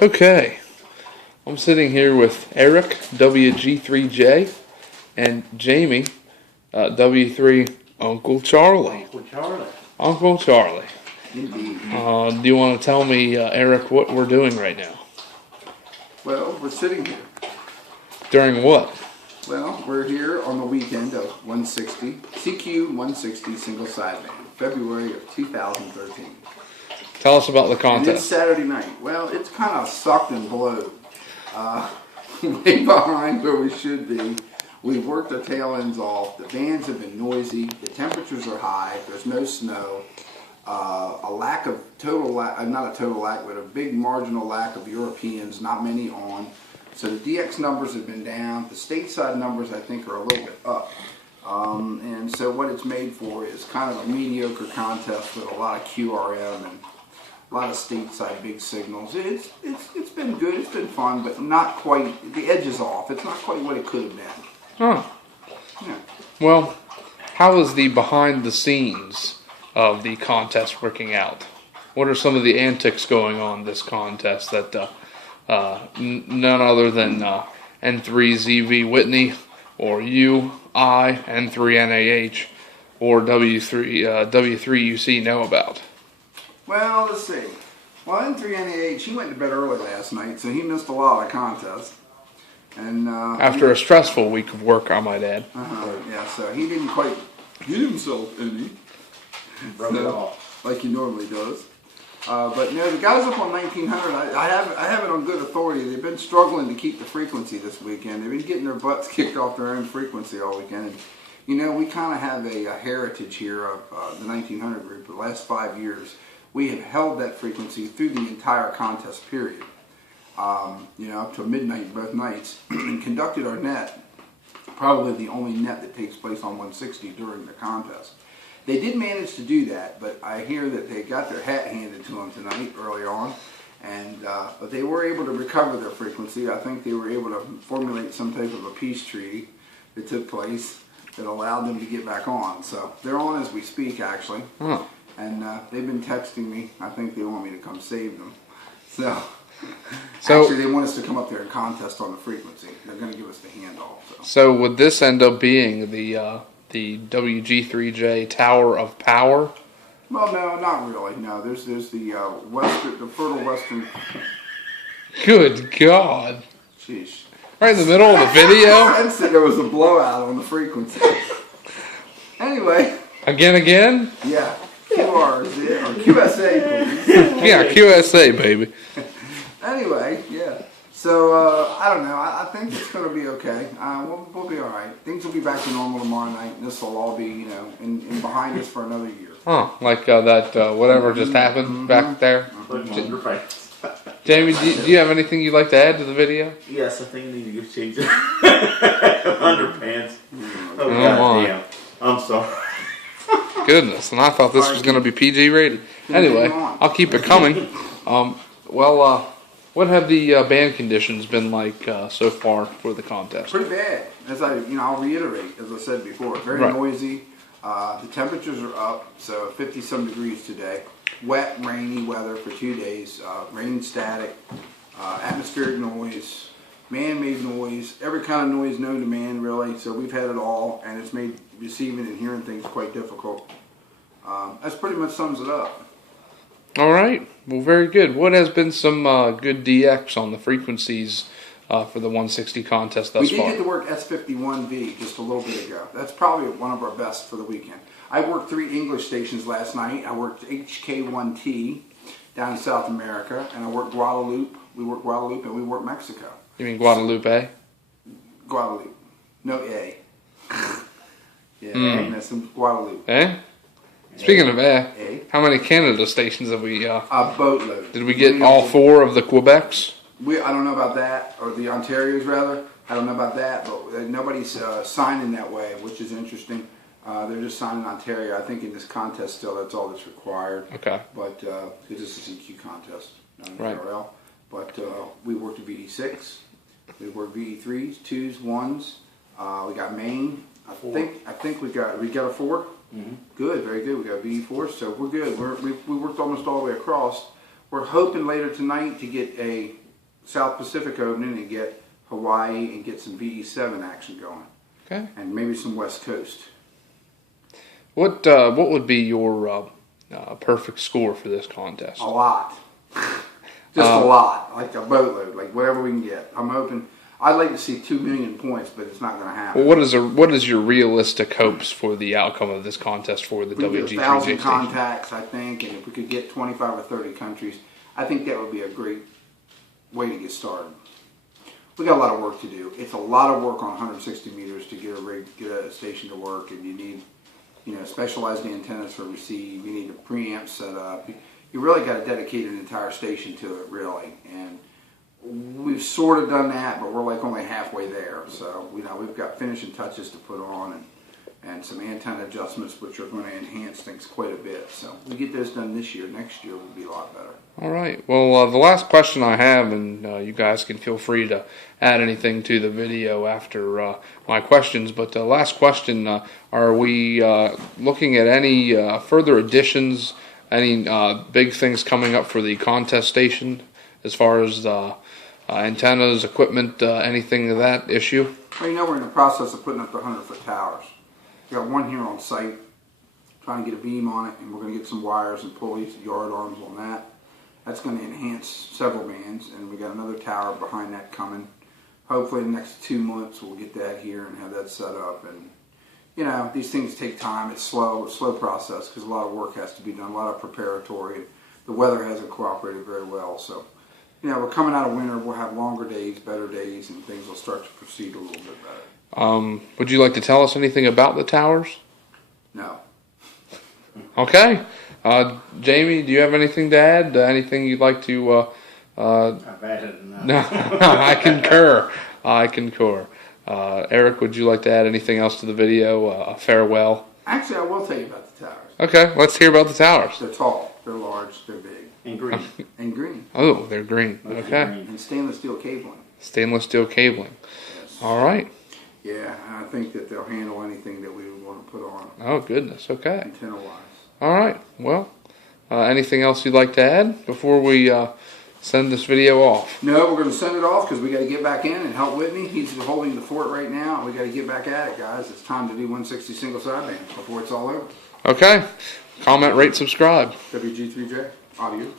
Okay, I'm sitting here with Eric, WG3J, and Jamie, W3 Uncle Charlie. Uncle Charlie. Uncle Charlie. Indeed. Do you want to tell me, Eric, what we're doing right now? Well, we're sitting here. During what? Well, we're here on the weekend of 160, CQ 160 single side band, February of 2013. Tell us about the contest. And it's Saturday night. Well, it's kind of sucked and blowed. Way behind where we should be. We've worked our tail ends off. The bands have been noisy. The temperatures are high. There's no snow. A lack of not a total lack, but a big marginal lack of Europeans. Not many on. So the DX numbers have been down. The stateside numbers, I think, are a little bit up. And so what it's made for is kind of a mediocre contest with a lot of QRM and a lot of stateside big signals. It's been good. It's been fun, but not quite. The edge is off. It's not quite what it could have been. Huh. Yeah. Well, how is the behind the scenes of the contest working out? What are some of the antics going on this contest that none other than N3ZV Whitney or U, I, N3NAH or W3UC know about? Well, let's see. Well, N3NAH, he went to bed early last night, so he missed a lot of contests. And after a stressful week of work, I might add. Yeah, so he didn't quite get himself any. Rub it off. Like he normally does. But no, the guys up on 1900, I have it on good authority. They've been struggling to keep the frequency this weekend. They've been getting their butts kicked off their own frequency all weekend. And, you know, we kind of have a heritage here of the 1900 group. For the last 5 years, we have held that frequency through the entire contest period. You know, up to midnight both nights, and conducted our net, probably the only net that takes place on 160 during the contest. They did manage to do that, but I hear that they got their hat handed to them tonight early on, and but they were able to recover their frequency. I think they were able to formulate some type of a peace treaty that took place that allowed them to get back on. So they're on as we speak, actually, and they've been texting me. I think they want me to come save them. So actually, they want us to come up there and contest on the frequency. They're going to give us the handoff. So would this end up being the WG3J Tower of Power? Well, no, not really. No, there's the fertile western. Good God! Sheesh. Right in the middle of the video. I said there was a blowout on the frequency. Anyway. Again? Yeah. QR is it, or QSA, please. Yeah, QSA, baby. Anyway, yeah. So, I don't know. I think it's going to be okay. We'll be all right. Things will be back to normal tomorrow night, and this will all be, you know, in behind us for another year. Like that whatever just happened back there? Jamie, do you have anything you'd like to add to the video? Yes, I think I need to get changed underpants. Oh, goddamn. I'm sorry. Goodness, and I thought this was going to be PG rated. Anyway, I'll keep it coming. What have the band conditions been like so far for the contest? Pretty bad. I'll reiterate, as I said before, very noisy. The temperatures are up, so 50-some degrees today. Wet, rainy weather for 2 days. Rain static, atmospheric noise, man-made noise, every kind of noise known to man, really. So we've had it all, and it's made receiving and hearing things quite difficult. That's pretty much sums it up. All right. Well, very good. What has been some good DX on the frequencies for the 160 contest thus far? We did get to work S51V just a little bit ago. That's probably one of our best for the weekend. I worked 3 English stations last night. I worked HK1T down in South America, and I worked Guadalupe. We worked Guadalupe, and we worked Mexico. You mean Guadalupe? Guadalupe. No A. Yeah, that's some Guadalupe. Eh? Speaking of how many Canada stations have we? A boatload. Did we get all 4 of the Quebecs? I don't know about that, or the Ontarios rather. I don't know about that, but nobody's signing that way, which is interesting. They're just signing Ontario. I think in this contest still, that's all that's required. Okay. But because this is a CQ contest, not an RL. But we worked a VD6. We worked VD3s, 2s, 1s. We got main. I think we got a 4. Mm-hmm. Good, very good. We got VD4, so we're good. We worked almost all the way across. We're hoping later tonight to get a South Pacific opening and get Hawaii and get some VE7 action going. Okay. And maybe some West Coast. What would be your perfect score for this contest? A lot. Just a lot. Like a boatload. Like whatever we can get. I'm hoping. I'd like to see 2 million points, but it's not going to happen. Well, what is your realistic hopes for the outcome of this contest for the WG3J station? 1,000 contacts, I think, and if we could get 25 or 30 countries, I think that would be a great way to get started. We got a lot of work to do. It's a lot of work on 160 meters to get a station to work, and you need, specialized antennas for receive. You need a preamp set up. You really got to dedicate an entire station to it, really, and we've sort of done that, but we're like only halfway there. So, we've got finishing touches to put on and some antenna adjustments, which are going to enhance things quite a bit. So, we get those done this year. Next year will be a lot better. All right. Well, the last question I have, and you guys can feel free to add anything to the video after my questions, but the last question, are we looking at any further additions, any big things coming up for the contest station as far as antennas, equipment, anything of that issue? Well, we're in the process of putting up the 100-foot towers. We got one here on site, trying to get a beam on it, and we're going to get some wires and pulleys, yard arms on that. That's going to enhance several bands, and we got another tower behind that coming. Hopefully in the next 2 months we'll get that here and have that set up. And these things take time. It's slow process because a lot of work has to be done, a lot of preparatory. And the weather hasn't cooperated very well, so we're coming out of winter. We'll have longer days, better days, and things will start to proceed a little bit better. Would you like to tell us anything about the towers? No. Okay. Jamie, do you have anything to add? Anything you'd like to? I've added enough. No, I concur. Eric, would you like to add anything else to the video? A farewell? Actually, I will tell you about the towers. Okay, let's hear about the towers. They're tall, they're large, they're big. And green. And green. Oh, they're green. Mostly Okay. green. And stainless steel cabling. Stainless steel cabling. Yes. All right. Yeah, and I think that they'll handle anything that we would want to put on Oh, goodness. Okay. antenna-wise. All right. Well, anything else you'd like to add before we send this video off? No, we're going to send it off because we got to get back in and help Whitney. He's holding the fort right now. We got to get back at it, guys. It's time to do 160 single sideband before it's all over. Okay. Comment, rate, subscribe. WG3J, adios.